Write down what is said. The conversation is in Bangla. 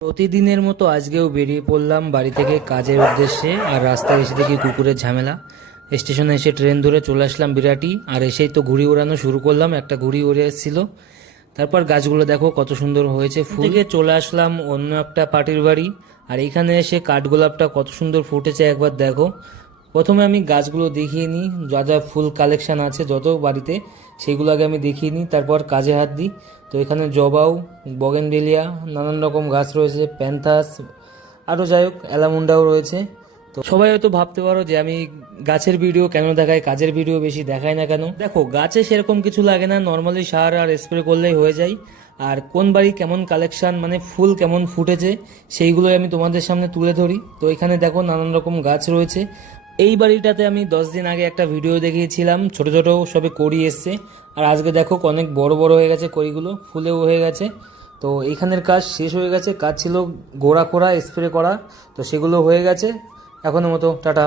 প্রতিদিনের মতো আজকেও বেরিয়ে পড়লাম বাড়ি থেকে কাজের উদ্দেশ্যে। আর রাস্তায় এসে দেখি কুকুরের ঝামেলা। স্টেশনে এসে ট্রেন ধরে চলে আসলাম বিরাটি। আর এসেই তো ঘুড়ি ওড়ানো শুরু করলাম, একটা ঘুড়ি উড়ে এসেছিল। তারপর গাছগুলো দেখো কত সুন্দর হয়েছে, ফুল থেকে চলে আসলাম অন্য একটা পার্টির বাড়ি। আর এখানে এসে কাঠগোলাপটা কত সুন্দর ফুটেছে একবার দেখো। প্রথমে আমি গাছগুলো দেখিয়ে নিই, যা যা ফুল কালেকশন আছে যত বাড়িতে সেগুলো আগে আমি দেখিয়ে নিই, তারপর কাজে হাত দিই। তো এখানে জবাও, বগেনভেলিয়া, নানান রকম গাছ রয়েছে, প্যান্থাস, আরও যাই হোক অ্যালামুন্ডাও রয়েছে। তো সবাই হয়তো ভাবতে পারো যে আমি গাছের ভিডিও কেন দেখাই, কাজের ভিডিও বেশি দেখাই না কেন। দেখো গাছে সেরকম কিছু লাগে না, নর্মালি সার আর স্প্রে করলেই হয়ে যায়। আর কোন বাড়ি কেমন কালেকশন, মানে ফুল কেমন ফুটেছে সেইগুলোই আমি তোমাদের সামনে তুলে ধরি। তো এখানে দেখো নানান রকম গাছ রয়েছে। এই বাড়িটাতে আমি 10 দিন আগে একটা ভিডিও দেখিয়েছিলাম, ছোট ছোট সবে কড়ি এসছে। আর আজকে দেখো অনেক বড় বড় হয়ে গেছে, কড়িগুলো ফুলেও হয়ে গেছে। তো এইখানের কাজ শেষ হয়ে গেছে, কাজ ছিল গোড়া খোড়া স্প্রে করা, তো সেগুলো হয়ে গেছে। এখনের মতো টাটা।